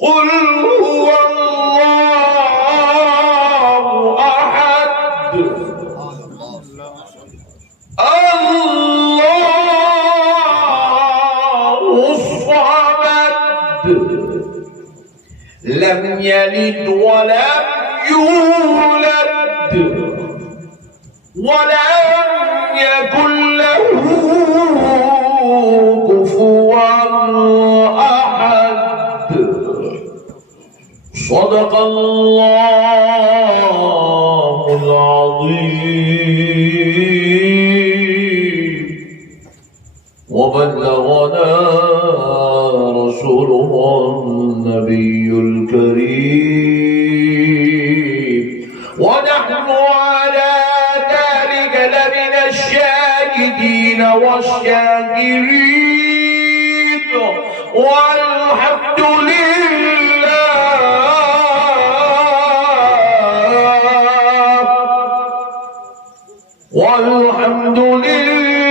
قل هو الله أحد الله الصمد لم يلد ولم يولد ولم يكن له كفوا أحد صدق الله العظيم وبلغنا رسوله النبي الكريم ونحن على ذلك لمن الشاهدين والشاكرين والحمد والحمد لله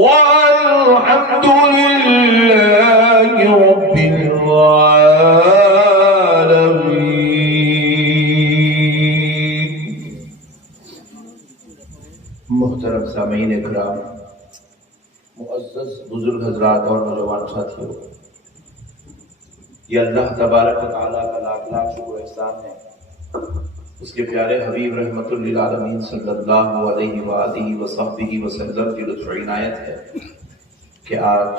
والحمد لله رب العالمين. محترم سامعین اکرام، معزز بزرگ حضرات اور نوجوان ساتھیوں، یہ اللہ تبارک و تعالیٰ کا لاکھ لاکھ شکر و احسان ہے، اس کے پیارے حبیب رحمت للعالمین صلی اللہ علیہ وآلہ وصحبہ وسلم کی لطف عنایت ہے کہ آج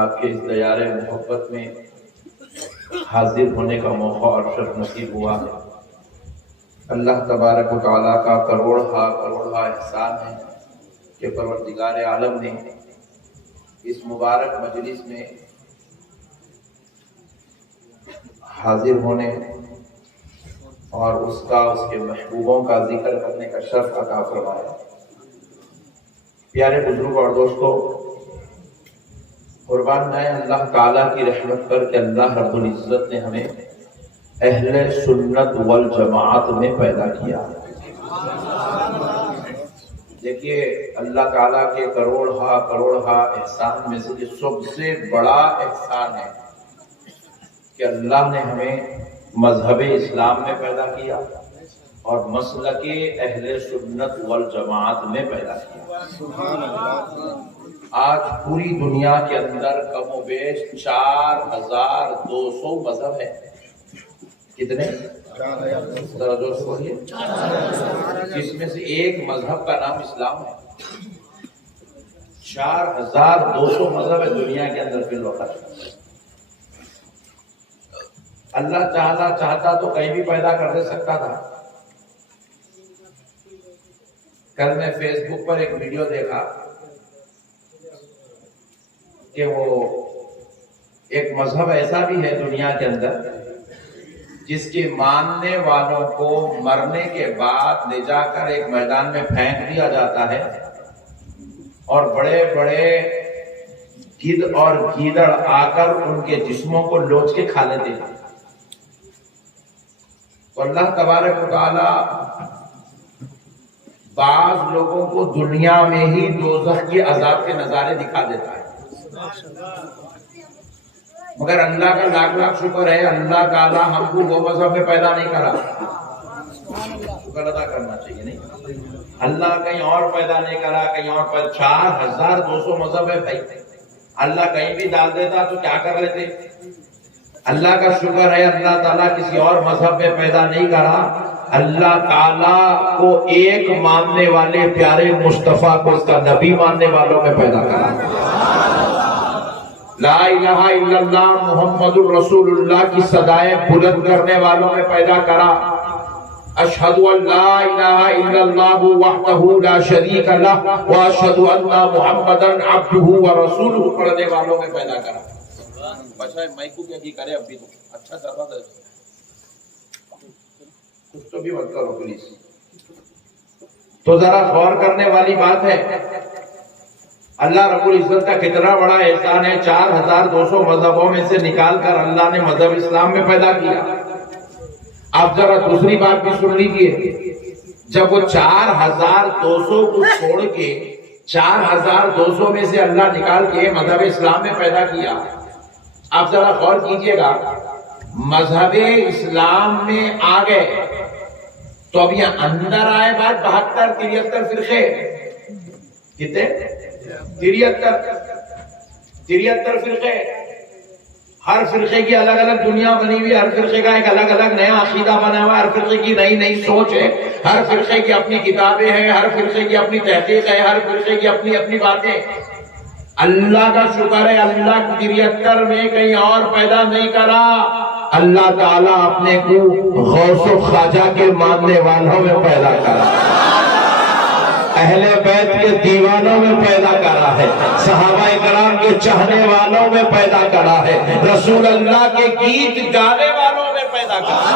آپ کے اس دیار محبت میں حاضر ہونے کا موقع اور شرف نصیب ہوا ہے۔ اللہ تبارک و تعالیٰ کا کروڑہا احسان ہے کہ پروردگار عالم نے اس مبارک مجلس میں حاضر ہونے اور اس کے محبوبوں کا ذکر کرنے کا شرف عطا فرمایا۔ پیارے بزرگوں اور دوستوں، قربان جائیں اللہ تعالیٰ کی رحمت پر کہ اللہ رب العزت نے ہمیں اہل سنت والجماعت میں پیدا کیا۔ دیکھیے، اللہ تعالیٰ کے کروڑہا احسان میں سے جو سب سے بڑا احسان ہے کہ اللہ نے ہمیں مذہب اسلام میں پیدا کیا اور مسلک اہل سنت والجماعت میں پیدا کیا۔ آج پوری دنیا کے اندر کم و بیش 4200 مذہب ہیں۔ کتنے؟ ذرا زور سے بولیے۔ جس میں سے ایک مذہب کا نام اسلام ہے۔ 4200 مذہب ہے دنیا کے اندر فی الوقت۔ اللہ تعالیٰ چاہتا تو کہیں بھی پیدا کر دے سکتا تھا۔ کل میں فیس بک پر ایک ویڈیو دیکھا کہ وہ ایک مذہب ایسا بھی ہے دنیا کے اندر جس کے ماننے والوں کو مرنے کے بعد لے جا کر ایک میدان میں پھینک دیا جاتا ہے اور بڑے بڑے گدھ اور گیدڑ آ کر ان کے جسموں کو لوچ کے کھا لیتے ہیں۔ تو اللہ تبارک و تعالی بعض لوگوں کو دنیا میں ہی دوزخ کے عذاب کے نظارے دکھا دیتا ہے، مگر اللہ کا لاکھ لاکھ شکر ہے اللہ تعالیٰ ہم کو وہ مذہب میں پیدا نہیں کرا۔ شکر ادا کرنا چاہیے، نہیں؟ اللہ کہیں اور پیدا نہیں کرا، کہیں اور 4200 مذہب ہے بھائی۔ اللہ کہیں بھی ڈال دیتا تو کیا کر لیتے؟ اللہ کا شکر ہے اللہ تعالیٰ کسی اور مذہب میں پیدا نہیں کرا، اللہ تعالیٰ کو ایک ماننے والے پیارے مصطفیٰ کو اس کا نبی ماننے والوں میں پیدا کرا۔ لا الہ الا اللہ محمد الرسول اللہ کی صدائیں بلند کرنے والوں میں پیدا کرا۔ اشہد ان لا الہ الا اللہ وحدہ لا شریک لہ واشہد ان محمدا عبدہ ورسولہ پڑھنے والوں میں پیدا کرا۔ بچائے مائکو کیا کی کرے، اب بھی تو اچھا چل رہا تھا، کچھ تو بھی مت کرو پلیز۔ تو ذرا غور کرنے والی بات ہے، اللہ رب العزت کا کتنا بڑا احسان ہے، 4200 مذہبوں میں سے نکال کر اللہ نے مذہب اسلام میں پیدا کیا۔ آپ ذرا دوسری بات بھی سن لیجیے، جب وہ 4200 کو چھوڑ کے 4200 میں سے اللہ نکال کے مذہب اسلام میں پیدا کیا. آپ ذرا غور کیجئے گا، مذہب اسلام میں آ گئے تو اب یہ اندر آئے بات 73 فرقے. کتنے؟ 73 فرقے. ہر فرقے کی الگ الگ دنیا بنی ہوئی، ہر فرقے کا ایک الگ الگ نیا عقیدہ بنا ہوا ہے، ہر فرقے کی نئی نئی سوچ ہے، ہر فرقے کی اپنی کتابیں ہیں، ہر فرقے کی اپنی تحقیق ہے، ہر فرقے کی اپنی اپنی باتیں. اللہ کا شکر ہے، اللہ 73 میں کہیں اور پیدا نہیں کرا. اللہ تعالیٰ اپنے کو غوث و خواجہ کے ماننے والوں میں پیدا کرا، اہل بیت کے دیوانوں میں پیدا کرا ہے، صحابہ کرام کے چاہنے والوں میں پیدا کرا ہے، رسول اللہ کے گیت گانے والوں میں پیدا کرا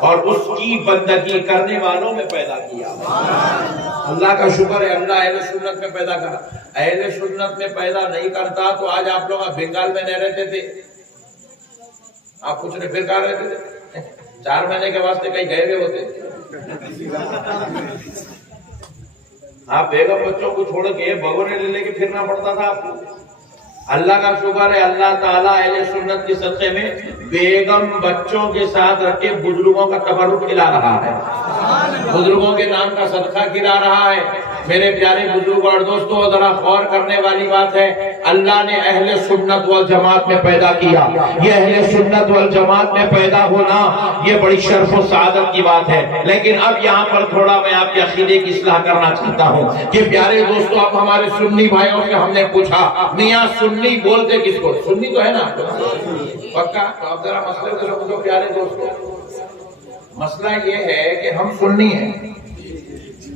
اور اس کی بندگی کرنے والوں میں پیدا کیا. اللہ کا شکر ہے، اللہ اہل سنت میں پیدا کرا. اہل سنت میں پیدا نہیں کرتا تو آج آپ لوگ بنگال میں نہیں رہتے تھے. آپ کچھ نہیں، پھر کہاں رہتے تھے؟ 4 مہینے کے واسطے کہیں گئے ہوئے ہوتے. آپ بیگم بچوں کو چھوڑ کے بگونے لے کے پھرنا پڑتا تھا آپ کو. اللہ کا شکر ہے، اللہ تعالیٰ اہل سنت کے صدقے میں بیگم بچوں کے ساتھ رکھ کے بزرگوں کا تبرک کھلا رہا ہے، بزرگوں کے نام کا صدقہ کھلا رہا ہے. میرے پیارے بزرگ اور دوستوں، ذرا غور کرنے والی بات ہے، اللہ نے اہل سنت والجماعت میں پیدا کیا. یہ اہل سنت والجماعت میں پیدا ہونا یہ بڑی شرف و سعادت کی بات ہے. لیکن اب یہاں پر تھوڑا میں آپ کے عقیدے کی اصلاح کرنا چاہتا ہوں کہ پیارے دوستوں، اب ہمارے سنی بھائیوں سے ہم نے پوچھا، میاں سنی بولتے کس کو؟ سنی تو ہے نا پکا؟ تو اب ذرا مسئلے کو سمجھو پیارے دوستوں. مسئلہ یہ ہے کہ ہم سنی ہیں،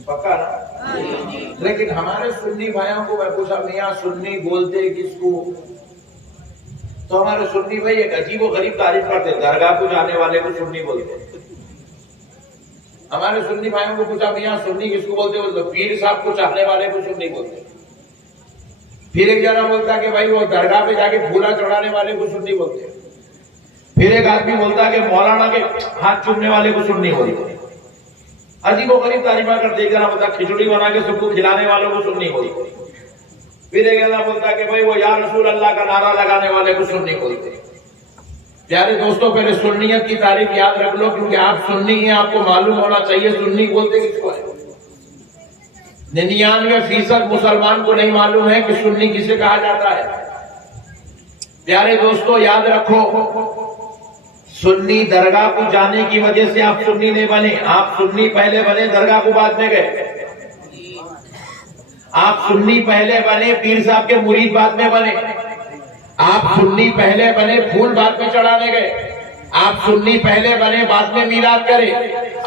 پکا نا؟ لیکن ہمارے سنی بھائیوں کو میں پوچھا، میاں سنی بولتے کس کو؟ تو ہمارے سنی بھائی ایک عجیب و غریب تعریف کرتے، درگاہ کو جانے والے کو سنی بولتے. ہمارے سنی بھائیوں کو پوچھا، میاں سنی کس کو بولتے؟ بولتے پیر صاحب کو چاہنے والے کو سنی بولتے. پھر ایک جنا بولتا کہ بھائی وہ درگاہ پہ جا کے پھولا چڑھانے والے کو سنی بولتے. پھر ایک آدمی بولتا کہ مولانا کے ہاتھ چومنے والے کو سنی بولتے. عجیب و غریب تعریفہ کرتے. ایک جنا بولتا کھچڑی بنا کے سب کو کھلانے والوں کو سنی بولتے. پھر ایک جنا بولتا کہ بھائی وہ یا رسول اللہ کا نعرہ لگانے والے کو سنی بولتے. پیارے دوستوں، پہلے سنیت کی تعریف یاد رکھ لو، کیونکہ آپ سنی ہیں، آپ کو معلوم ہونا چاہیے سنی بولتے کس کو ہے. 99% مسلمان کو نہیں معلوم ہے کہ سنی کسے کہا جاتا ہے. پیارے دوستوں یاد رکھو، سنی درگاہ کو جانے کی وجہ سے آپ سنی نہیں بنے. آپ سنی پہلے بنے، درگاہ کو بعد میں گئے. آپ سنی پہلے بنے، پیر صاحب کے مرید بعد میں بنے. آپ سنی پہلے بنے، پھول بعد میں چڑھانے گئے. آپ سنی پہلے بنے، بعد میں میلاد کرے.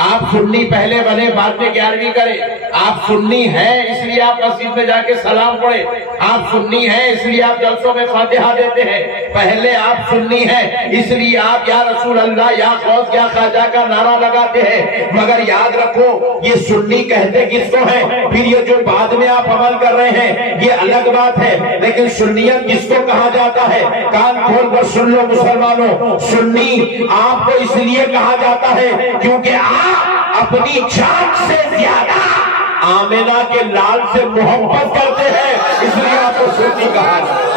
آپ سنی پہلے بنے، بعد میں 11ویں کرے. آپ سنی ہیں اس لیے آپ مسجد میں جا کے سلام پڑھے. آپ سنی ہیں اس لیے آپ جلسوں میں فاتحہ دیتے ہیں. پہلے آپ سنی ہیں اس لیے آپ یا رسول اللہ، یا غوث، یا خواجہ کا نعرہ لگاتے ہیں. مگر یاد رکھو، یہ سنی کہتے کس کو ہیں؟ پھر یہ جو بعد میں آپ عمل کر رہے ہیں یہ الگ بات ہے، لیکن سنیت کس کو کہا جاتا ہے؟ کان کھول کر سن لو مسلمانوں، سنی آپ کو اس لیے کہا جاتا ہے کیونکہ آپ اپنی جان سے زیادہ آمنہ کے لال سے محبت کرتے ہیں، اس لیے آپ کو سنی کہا جاتا ہے.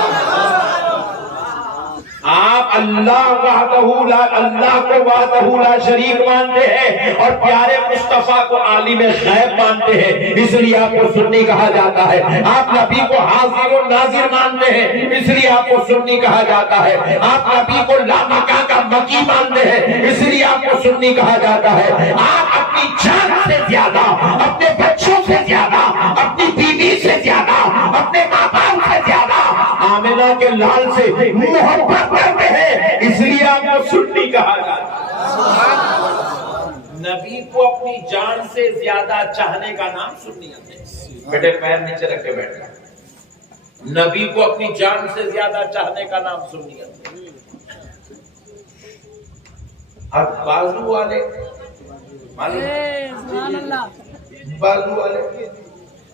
آپ اللہ کو وحدہ لا شریک مانتے ہیں اور پیارے مصطفیٰ کو عالم غیب مانتے ہیں، اس لیے آپ کو سنی کہا جاتا ہے. آپ نبی کو حاضر و ناظر مانتے ہیں، اس لیے آپ کو سنی کہا جاتا ہے. آپ نبی کو لامکان کا مکی مانتے ہیں، اس لیے آپ کو سنی کہا جاتا ہے. آپ اپنی جان سے زیادہ، اپنے بچوں سے زیادہ، اپنی بیوی سے زیادہ، اپنے ماں باپ سے زیادہ آمنہ کے لال سے محبت کرتے ہیں، اس لیے آپ کو سنی کہا جاتا ہے. نبی کو اپنی جان سے زیادہ چاہنے کا نام سنیت ہے. بیٹے پیر نیچے رکھ کے بیٹھنا. نبی کو اپنی جان سے زیادہ چاہنے کا نام سنیت ہے. اب بازو والے، بازو والے،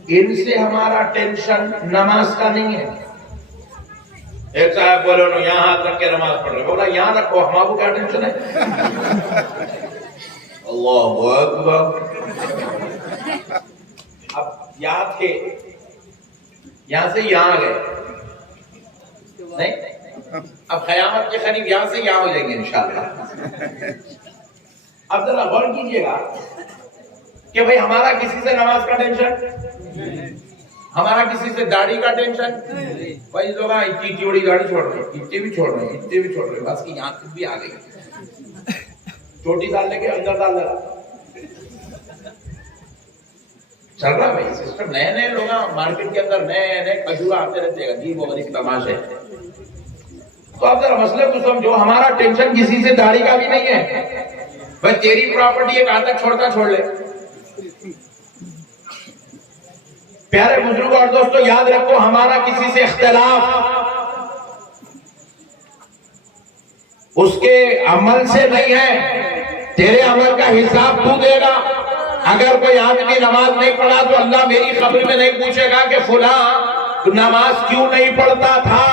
ان سے ہمارا ٹینشن نماز کا نہیں ہے. ایک صاحب بولے انہوں یہاں ہاتھ رکھ کے نماز پڑھ رہے، بولا یہاں رکھو، ہمارا کیا ٹینشن ہے؟ اللہ اکبر. اب یہاں تھے, یہاں سے یہاں آ گئے نہیں, اب قیامت کے قریب یہاں سے یہاں ہو جائیں گے انشاءاللہ. اب ذرا غور کیجئے گا کہ بھئی ہمارا کسی سے نماز کا ٹینشن, ہمارا کسی سے داڑھی کا ٹینشن. بھائی لوگ اتنی بڑی داڑھی چھوڑ رہے, اتنے بھی چھوڑ رہے, اتنے بھی چھوڑ رہے, بس کی یہاں تک بھی آ گئی, چھوٹی ڈال لے کے اندر ڈال لگا چل رہا بھائی سسٹم. نئے نئے لوگ مارکیٹ کے اندر نئے نئے کجورا آتے رہتے ہیں, عجیب و غریب تماشے. تو آپ ذرا مسئلے کو سمجھو, ہمارا ٹینشن کسی سے داڑھی کا بھی نہیں ہے. بھائی تیری پراپرٹی ایک آدھ تک چھوڑتا چھوڑ لے. پیارے بزرگوں اور دوستو یاد رکھو, ہمارا کسی سے اختلاف اس کے عمل سے نہیں ہے, تیرے عمل کا حساب تو دے گا. اگر کوئی آدمی نماز نہیں پڑھا تو اللہ میری قبر میں نہیں پوچھے گا کہ فلاں نماز کیوں نہیں پڑھتا تھا.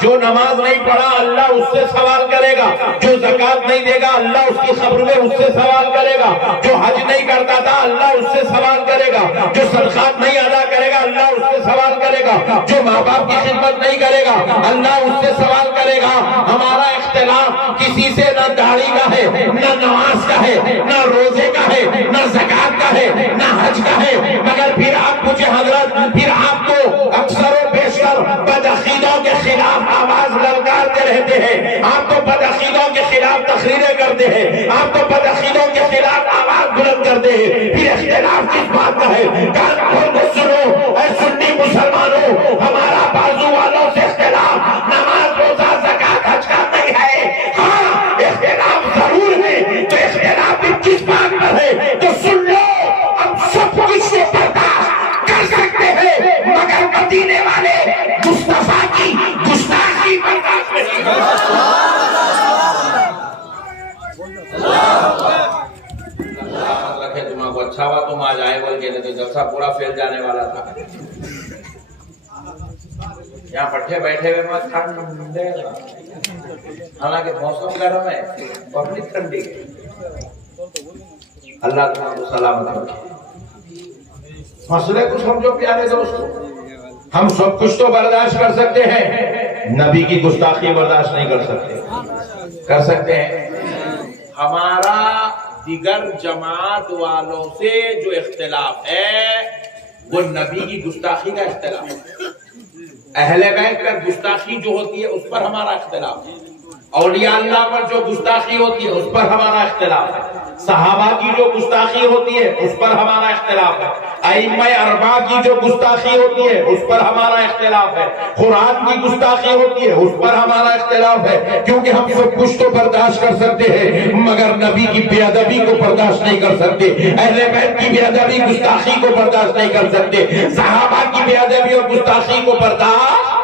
جو نماز نہیں پڑھا اللہ اس سے سوال کرے گا. جو زکات نہیں دے گا اللہ اس کی قبر میں اس سے سوال کرے گا. جو حج نہیں کرتا تھا اللہ اس سے سوال کرے گا. جو صدقات نہیں ادا کرے گا اللہ اس سے سوال کرے گا. جو ماں باپ کی خدمت نہیں کرے گا اللہ اس سے سوال کرے گا. ہمارا اختلاف کسی سے نہ داڑھی کا ہے, نہ نماز کا ہے, نہ روزے کا ہے, نہ زکات کا ہے, نہ حج کا ہے. مگر پھر آپ مجھے حضرت, پھر آپ کو اکثر و بیشتر بدعقیدوں کے خلاف آواز للکارتے رہتے ہیں. آپ تو بدعقیدوں کے خلاف تقریریں کرتے ہیں, آپ تو بدعقیدوں کے خلاف آواز بلند کرتے ہیں. پھر اختلاف کس بات کا ہے؟ کان کھول کے سنو اے سنی مسلمانوں, ہمارا بازو والوں سے اختلاف نماز روزہ زکات حج کا نہیں ہے. ہاں اختلاف ضرور ہے, تو اختلاف بھی کس بات پر ہے تو سن لو. ہم سب کچھ سے برداشت کر سکتے ہیں مگر مدینے والے مصطفیٰ کی گستاخی برداشت نہیں کر سکتے. اللہ رکھے تمہارا کو اچھا ہوا تم آج آئے بول کے, تو جلسہ پورا فیل جانے والا تھا. یہاں پٹھے بیٹھے ہوئے مت ٹھنڈے, حالانکہ موسم گرم ہے, پبلک ٹھنڈی ہے. اللہ تمہارا کو سلامت رکھے. مسئلے کو سمجھو پیارے دوستو, ہم سب کچھ تو برداشت کر سکتے ہیں, نبی کی گستاخی برداشت نہیں کر سکتے. کر سکتے ہیں. ہمارا دیگر جماعت والوں سے جو اختلاف ہے وہ نبی کی گستاخی کا اختلاف ہے. اہل بیت پر گستاخی جو ہوتی ہے اس پر ہمارا اختلاف ہے. اولیاء اللہ پر جو گستاخی ہوتی ہے اس پر ہمارا اختلاف ہے. صحابہ کی جو گستاخی ہوتی ہے اس پر ہمارا اختلاف ہے. ائمہ اربعہ کی جو گستاخی ہوتی ہے اس پر ہمارا اختلاف ہے. قرآن کی گستاخی ہوتی ہے اس پر ہمارا اختلاف ہے. کیونکہ ہم سب کچھ تو برداشت کر سکتے ہیں مگر نبی کی بے ادبی کو برداشت نہیں کر سکتے, اہل بیت کی بے ادبی گستاخی کو برداشت نہیں کر سکتے, صحابہ کی بے ادبی اور گستاخی کو برداشت.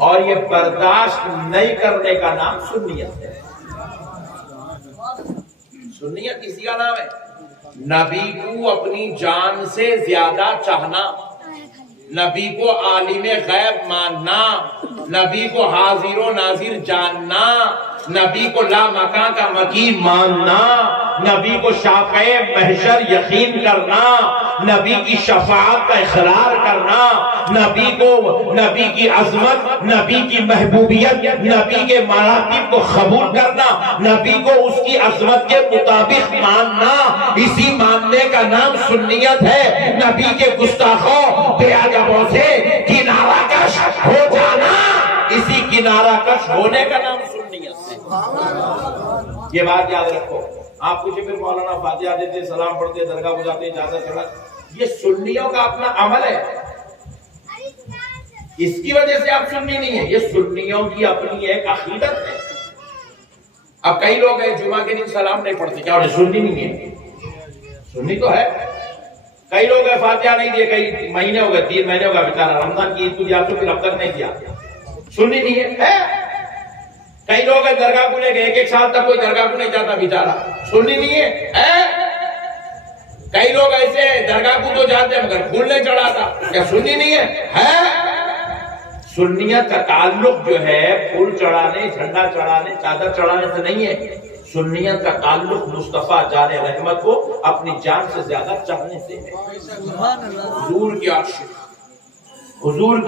اور یہ برداشت نہیں کرنے کا نام سنیت ہے. سنیت کسی کا نام ہے نبی کو اپنی جان سے زیادہ چاہنا, نبی کو عالم غیب ماننا, نبی کو حاضر و ناظر جاننا, نبی کو لا مکان کا مکین ماننا, نبی کو شافع محشر یقین کرنا, نبی کی شفاعت کا اقرار کرنا, نبی کو, نبی کی عظمت, نبی کی محبوبیت, نبی کے مراتب کو قبول کرنا, نبی کو اس کی عظمت کے مطابق ماننا, اسی ماننے کا نام سنیت ہے. نبی کے گستاخوں بے ادبوں سے کنارہ کش ہو جانا, اسی کنارہ کش ہونے کا نام سنیت ہے. یہ بات یاد رکھو. آپ کچھ پھر مولانا فاتحہ دیتے, سلام پڑھتے, درگاہ کو جاتے, اجازت چڑھا, یہ سنیوں کا اپنا عمل ہے. اس کی وجہ سے آپ سنی نہیں ہے, یہ سنیوں کی اپنی ایک عقیدت ہے. اب کئی لوگ ہیں جمعہ کے دن سلام نہیں پڑھتے, کیا انہیں سنی نہیں ہے؟ سنی تو ہے. کئی لوگ ہیں فاتحہ نہیں دیے, کئی مہینے ہو گئے, 3 مہینے ہو گئے, بیچارہ رمضان کی عید کو دیا تو پھر اب تک نہیں دیا, سنی نہیں ہے. کئی لوگ ہیں درگاہ کو لے گئے, 1 سال تک کوئی درگاہ کو نہیں جاتا بیچارہ, سنی نہیں ہے. کئی لوگ ایسے درگاہ کو تو جاتے ہیں مگر پھول نہیں چڑھاتا, کیا سنی نہیں ہے؟ سنیت کا تعلق جو ہے پھول چڑھانے, جھنڈا چڑھانے, چادر چڑھانے سے نہیں ہے. سنیت کا تعلق مصطفیٰ جان رحمت کو اپنی جان سے زیادہ چاہنے سے ہے۔ حضور کے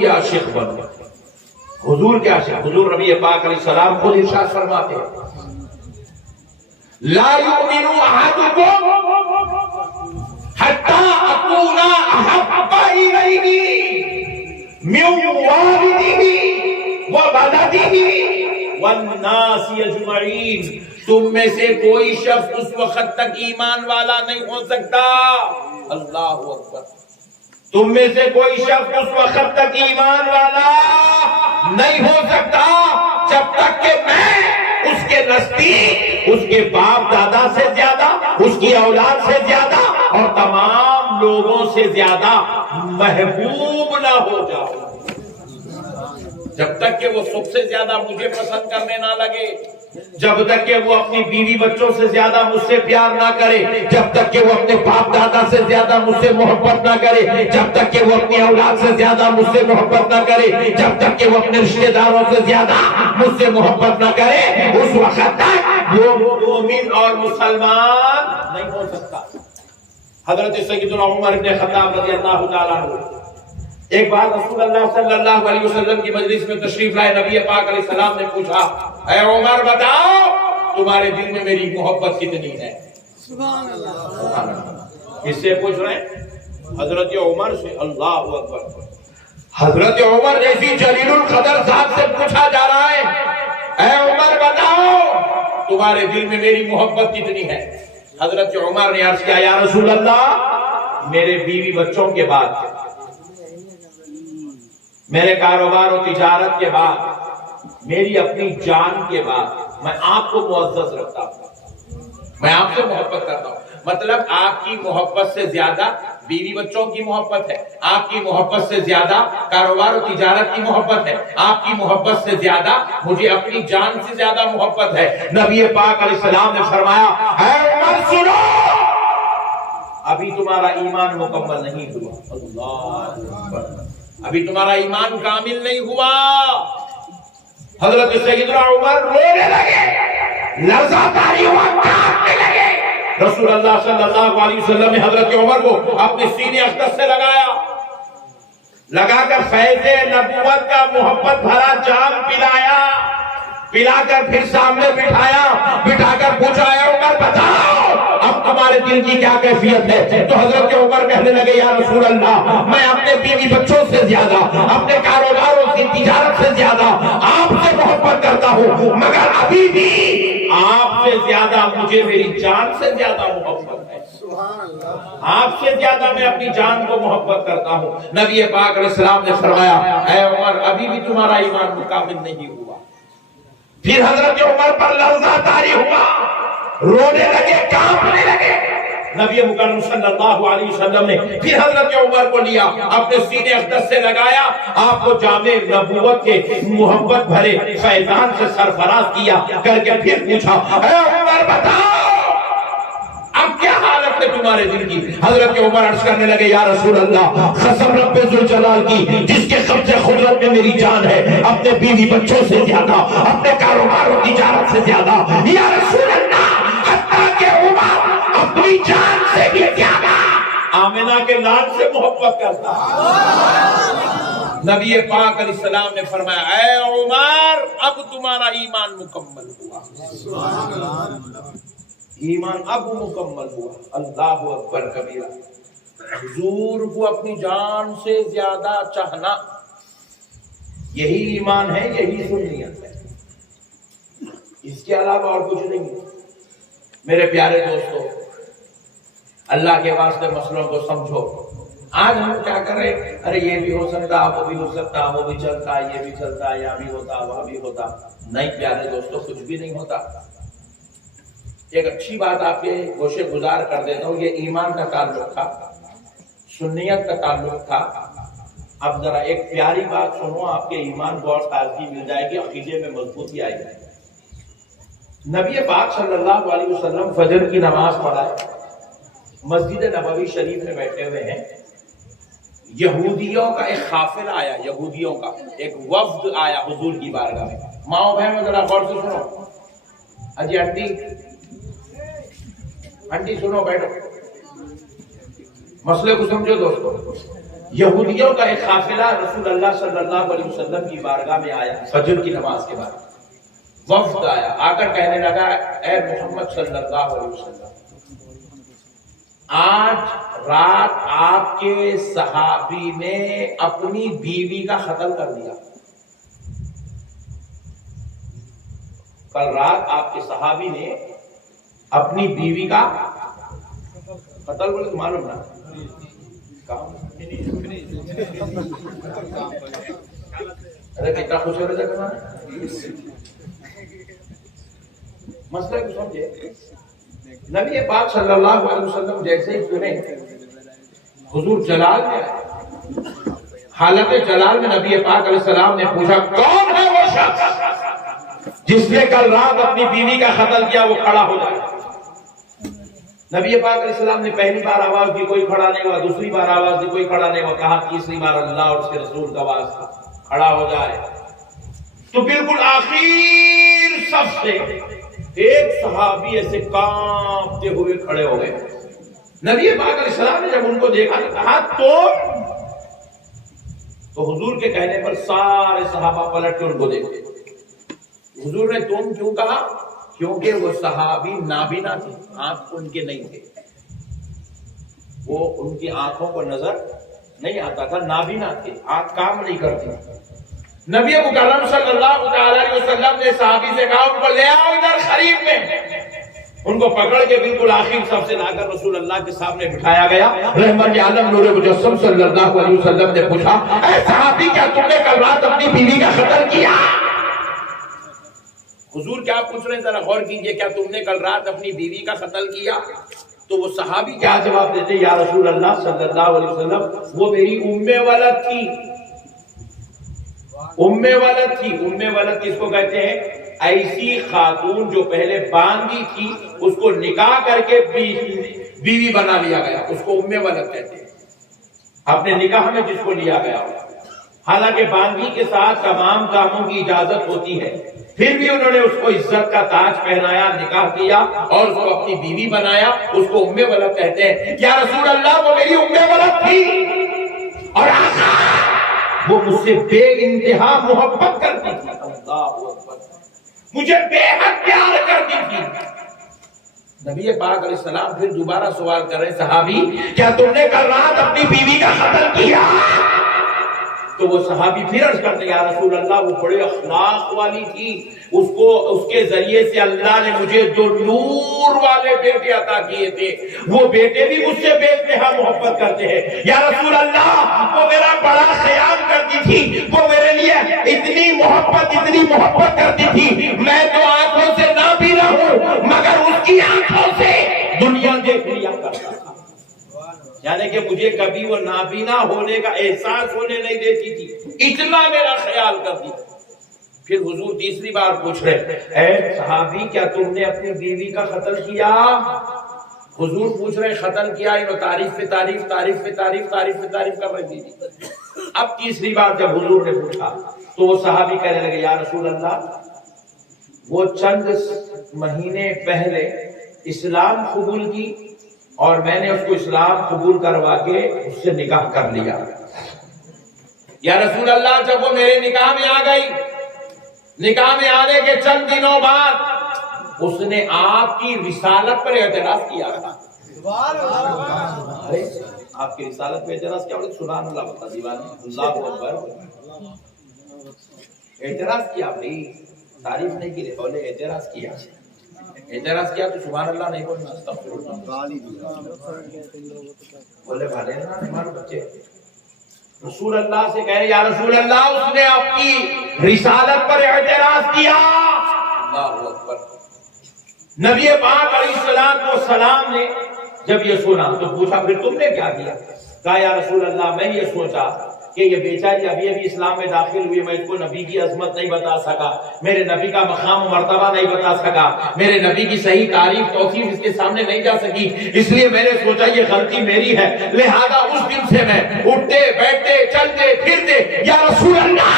عاشق بن گئے، حضور کے عاشق۔ حضور نبی پاک علیہ السلام خود ارشاد فرماتے ہیں لا یؤمن احدکم حتی اکون احب الیہ من والدہ وولدہ والناس اجمعین۔ تم میں سے کوئی شخص اس وقت تک ایمان والا نہیں ہو سکتا، اللہ اکبر، تم میں سے کوئی شخص اس وقت تک ایمان والا نہیں ہو سکتا جب تک کہ میں اس کے نزدیک اس کے باپ دادا سے زیادہ، اس کی اولاد سے زیادہ اور تمام لوگوں سے زیادہ محبوب نہ ہو جاؤ۔ جب تک کہ وہ سب سے زیادہ مجھے پسند کرنے نہ لگے، جب تک کہ وہ اپنی بیوی بچوں سے زیادہ مجھ سے پیار نہ کرے، جب تک کہ وہ اپنے باپ دادا سے زیادہ مجھ سے محبت نہ کرے، جب تک کہ وہ اپنی اولاد سے زیادہ مجھ سے محبت نہ کرے، جب تک کہ وہ اپنے رشتہ داروں سے زیادہ مجھ سے محبت نہ کرے، اس وقت تک وہ مومن اور مسلمان نہیں ہو سکتا۔ حضرت سیدنا عمر بن خطاب رضی اللہ تعالیٰ عنہ ایک بار رسول اللہ صلی اللہ علیہ وسلم کی مجلس میں تشریف لائے، نبی پاک علیہ السلام نے پوچھا اے عمر بتاؤ تمہارے دل میں میری محبت کتنی ہے؟ سبحان اللہ۔ کس سے پوچھ رہے ہیں؟ حضرت عمر سے۔ اللہ اکبر، حضرت عمر جیسی جلیل القدر ذات سے پوچھا جا رہا ہے اے عمر بتاؤ تمہارے دل میں میری محبت کتنی ہے؟ حضرت عمر نے عرض کیا یا رسول اللہ میرے بیوی بچوں کے بعد، میرے کاروبار و تجارت کے بعد، میری اپنی جان کے بعد میں آپ کو معزز رکھتا ہوں، میں آپ سے محبت کرتا ہوں۔ مطلب آپ کی محبت سے زیادہ بیوی بچوں کی محبت ہے، آپ کی محبت سے زیادہ کاروبار و تجارت کی محبت ہے، آپ کی محبت سے زیادہ مجھے اپنی جان سے زیادہ محبت ہے۔ نبی پاک علیہ السلام نے فرمایا اے عمر سنو، ابھی تمہارا ایمان مکمل نہیں ہوا، اللہ اکبر، ابھی تمہارا ایمان کامل نہیں ہوا۔ حضرت سیدنا عمر رونے لگے، لرزاتاری ہوا، کانپنے لگے۔ رسول اللہ صلی اللہ علیہ وسلم نے حضرت عمر کو اپنے سینے اقدس سے لگا کر فیض نبوت کا محبت بھرا جام پلا کر پھر سامنے بٹھا کر پوچھا اے عمر بتاؤ اب تمہارے دل کی کیا کیفیت ہے؟ تو حضرت عمر کہنے لگے یا رسول اللہ میں اپنے بیوی بچوں سے زیادہ، اپنے کاروباروں کی تجارت سے زیادہ آپ سے محبت کرتا ہوں، مگر ابھی بھی آپ سے زیادہ مجھے میری جان سے زیادہ محبت ہے، آپ سے زیادہ میں اپنی جان کو محبت کرتا ہوں۔ نبی پاک علیہ السلام نے فرمایا اے عمر ابھی بھی تمہارا ایمان مکمل نہیں ہوا۔ پھر حضرت عمر پر لرزہ طاری ہوا، رونے لگے، کانپنے لگے۔ نبی مکرم صلی اللہ علیہ وسلم نے پھر حضرت عمر کو لیا، اپنے سینے اقدس سے لگایا، آپ کو جامع نبوت کے محبت بھرے فیضان سے سرفراز کیا کر کے پھر پوچھا اے عمر بتاؤ اب کیا حالت ہے تمہارے دل کی؟ حضرت عمر عرض کرنے لگے یا رسول اللہ قسم رب ذوالجلال کی جس کے قبض قدرت میں میری جان ہے، اپنے بیوی بچوں سے زیادہ، اپنے کاروبار و تجارت سے زیادہ، یا رسول اللہ حتیٰ کہ عمر اپنی جان سے بھی زیادہ آمنہ کے لال سے محبت کرتا۔ نبی پاک علیہ السلام نے فرمایا اے عمر اب تمہارا ایمان مکمل ہوا، ایمان اب مکمل ہوا۔ اللہ اکبر کبیرہ، حضور کو اپنی جان سے زیادہ چاہنا یہی ایمان ہے، یہی سنیت ہے، اس کے علاوہ اور کچھ نہیں۔ میرے پیارے دوستو اللہ کے واسطے مسئلوں کو سمجھو۔ آج ہم کیا کر رہے ہیں؟ ارے یہ بھی ہو سکتا، وہ بھی ہو سکتا، وہ بھی چلتا، یہ بھی چلتا، یہ بھی ہوتا، وہ بھی ہوتا۔ نہیں پیارے دوستو کچھ بھی نہیں ہوتا۔ ایک اچھی بات آپ کے گوشے گزار کر دیتا ہوں، یہ ایمان کا تعلق تھا، سنیت کا تعلق تھا۔ اب ذرا ایک پیاری بات سنو، آپ کے ایمان کو اور تازگی مل جائے گی، عقیدے میں مضبوطی آئے گی۔ نبی پاک صلی اللہ علیہ وسلم فجر کی نماز پڑھائے، مسجد نبوی شریف میں بیٹھے ہوئے ہیں، یہودیوں کا ایک قافلہ آیا، یہودیوں کا ایک وفد آیا حضور کی بارگاہ میں۔ ماؤں بہنوں ذرا غور سے سنو، اجی آنٹی آنٹی سنو بیٹھو، مسئلے کو سمجھو دوستو۔ یہودیوں کا ایک قافلہ رسول اللہ صلی اللہ علیہ وسلم کی بارگاہ میں آیا فجر کی نماز کے بعد، وفد آیا، آ کر کہنے لگا اے محمد صلی اللہ علیہ وسلم، آج رات آپ کے صحابی نے اپنی بیوی کا قتل کر دیا۔ کل رات آپ کے صحابی نے اپنی بیوی کا قتل، بولے تو معلوم نہ ارے کتنا خوش ہو رہا تھا، مسئلہ کو سمجھے۔ نبی پاک صلی اللہ علیہ وسلم جیسے ہی سنے حضور جلال میں آئے، حالت جلال میں نبی پاک علیہ السلام نے پوچھا کون ہے وہ شخص جس نے کل رات اپنی بیوی کا قتل کیا، وہ کھڑا ہو جائے۔ نبی پاک علیہ السلام نے پہلی بار آواز دی، کوئی کھڑا نہیں ہوا، دوسری بار آواز دی، کوئی کھڑا نہیں ہوا، کہا تیسری بار اللہ اور اس کے رسول کا آواز کھڑا ہو جائے۔ تو بالکل آخر صف سے ایک صحابی ایسے کانپتے ہوئے کھڑے ہو گئے۔ نبی پاک علیہ السلام نے جب ان کو دیکھا تو کہا تو حضور کے کہنے پر سارے صحابہ پلٹ کے ان کو دیکھتے۔ حضور نے تم کیوں کہا؟ کیونکہ وہ صحابی نابینا تھے، آنکھ ان کے نہیں تھے، وہ ان کی آنکھوں کو نظر نہیں آتا تھا، نابینا تھے، آنکھ کام نہیں کرتی۔ نبی مکرم صلی اللہ علیہ وسلم نے صحابی سے کہا ان کو لے آؤ ادھر قریب میں۔ ان کو پکڑ کے بالکل آخر صف سے لا کر رسول اللہ کے سامنے بٹھایا گیا۔ رحمت عالم نور مجسم صلی اللہ علیہ وسلم نے پوچھا اے صحابی کیا تم نے کل رات اپنی بیوی کا قتل کیا؟ حضور کیا پوچھ رہے ہیں ذرا غور کیجئے، کیا تم نے کل رات اپنی بیوی کا قتل کیا؟ تو وہ صحابی کیا جواب دیتے، یا رسول اللہ صلی اللہ علیہ وسلم وہ میری ام ولد تھی۔ ام ولد تھی، ام ولد کس کو کہتے ہیں؟ ایسی خاتون جو پہلے باندھی تھی اس کو نکاح کر کے بیوی بنا لیا گیا، اس کو ام ولد کہتے ہیں، اپنے نکاح میں جس کو لیا گیا ہو۔ حالانکہ باندھی کے ساتھ تمام کاموں کی اجازت ہوتی ہے، پھر بھی انہوں نے اس کو عزت کا تاج پہنایا، نکاح کیا اور اس کو اپنی بیوی بنایا، اس کو ام ولد کہتے ہیں۔ یا رسول اللہ وہ میری ام ولد تھی اور آقا وہ مجھ سے بے انتہا محبت کرتی تھی، اللہ اکبر، مجھے بے حد پیار کرتی تھی۔ نبی پاک علیہ السلام پھر دوبارہ سوال کر رہے ہیں صحابی کیا تم نے کل رات اپنی بیوی کا قتل کیا؟ تو وہ صحابی پھر عرض کرتے یا رسول اللہ وہ بڑے اخلاق والی تھی، اس کے ذریعے سے اللہ نے مجھے جو نور والے بیٹے عطا کیے تھے وہ بیٹے بھی مجھ سے بے انتہا محبت کرتے ہیں۔ یا رسول اللہ وہ میرا بڑا خیال کرتی تھی، وہ میرے لیے اتنی محبت کرتی تھی، میں تو آنکھوں سے نہ بھی نہ ہوں مگر اس کی آنکھوں سے دنیا دیکھ لیا کرتا تھا، یعنی کہ مجھے کبھی وہ نابینا ہونے کا احساس ہونے نہیں دیتی تھی، اتنا میرا خیال کرتی تھی۔ پھر حضور تیسری بار پوچھ رہے اے صحابی کیا تم نے اپنی بیوی کا قتل کیا؟ حضور پوچھ رہے قتل کیا، انہوں تعریف پہ تعریف کر رہی تھی۔ اب تیسری بار جب حضور نے پوچھا تو وہ صحابی کہنے لگے یا رسول اللہ وہ چند مہینے پہلے اسلام قبول کی اور میں نے اس کو اسلام قبول کروا کے اس سے نکاح کر لیا۔ یا رسول اللہ جب وہ میرے نکاح میں آ گئی، نکاح میں آنے کے چند دنوں بعد اس نے آپ کی رسالت پر اعتراض کیا۔ آپ کی رسالت پہ اعتراض کیا؟ سبحان اللہ بتا دیوانے اللہ اکبر، اعتراض کیا بھائی، تعریف نہیں کی، بولے اعتراض کیا تو سبحان اللہ نہیں بولنا، استغفر اللہ بولے بھالے نا ہمارے بچے۔ رسول اللہ سے کہے یا رسول اللہ اس نے آپ کی رسالت پر اعتراض کیا۔ اللہ اکبر۔ نبی پاک علیہ السلام نے جب یہ سنا تو پوچھا پھر تم نے کیا کیا؟ کہا یا رسول اللہ میں یہ سوچا کہ یہ بیچاری ابھی اسلام میں داخل ہوئی، میں اس کو نبی کی عظمت نہیں بتا سکا، میرے نبی کا مقام و مرتبہ نہیں بتا سکا، میرے نبی کی صحیح تعریف توصیف اس کے سامنے نہیں جا سکی، اس لیے میں نے سوچا یہ غلطی میری ہے، لہذا اس دن سے میں اٹھتے بیٹھتے چلتے پھرتے یا رسول اللہ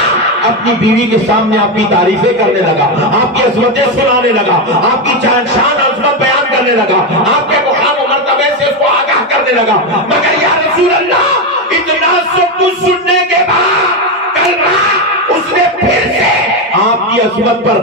اپنی بیوی کے سامنے آپ کی تعریفیں کرنے لگا، آپ کی عظمتیں سنانے لگا، آپ کی شان عظمت بیان کرنے لگا، آپ کے کرنے لگا، مگر یا رسول اللہ اتنا سب کچھ سننے کے بعد کل رات اس نے پھر سے آپ کی عظمت پر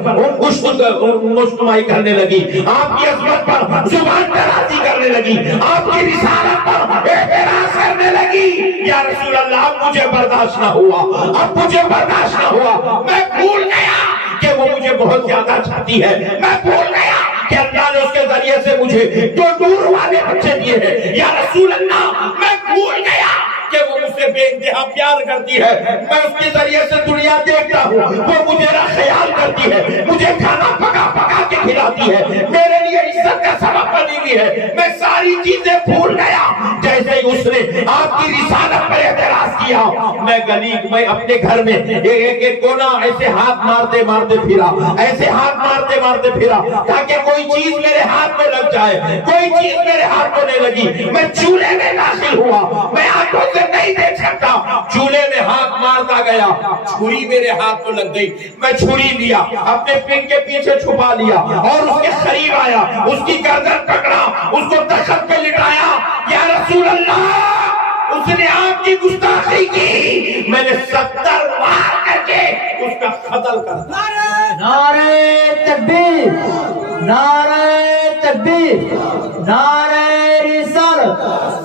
مشتمائی کرنے لگی، آپ کی عظمت پر زبان درازی کرنے لگی، آپ کی رسالت پر اعتراض کرنے لگی۔ یا رسول اللہ اب مجھے برداشت نہ ہوا، اب مجھے برداشت نہ ہوا، میں بھول گیا کہ وہ مجھے بہت زیادہ چاہتی ہے، میں بھول گیا کہ اللہ نے اس کے ذریعے سے مجھے جو نور والے بچے دیے ہیں۔ یا رسول اللہ میں بھول گیا کہ وہ مجھ سے بے انتہا پیار کرتی ہے، میں اس کے ذریعے سے دنیا دیکھتا ہوں، وہ مجھے خیال کرتی ہے، مجھے کھانا پکا پکا کے کھلاتی ہے، میرے لیے عزت کا سبب بنی ہوئی ہے، میں ساری چیزیں بھول گیا۔ جیسے ہی اس نے آپ کی رسالت پر اعتراض کیا، میں اپنے گھر میں ایک کونا ایسے ہاتھ مارتے مارتے پھرا، ایسے ہاتھ مارتے مارتے پھرا تاکہ کوئی چیز میرے ہاتھ میں لگ جائے، کوئی چیز میرے ہاتھ میں نہیں لگی۔ میں چولہے میں داخل ہوا، میں آنکھوں سے نہیں دیکھ سکتا، چولہے میں ہاتھ مارتا گیا، چھری میرے ہاتھ کو لگ گئی، میں چھری لیا، اپنے پن کے پیچھے چھپا لیا اور اس کے قریب آیا، اس کی گردن پکڑا، اس کو تخت پہ لٹایا۔ یا رسول اللہ اس نے آپ کی گستاخی کی، میں نے 70 وار کر کے اس کا قتل کر دیا۔ نعرہ تکبیر، نعرہ تکبیر، نعرہ رسالت۔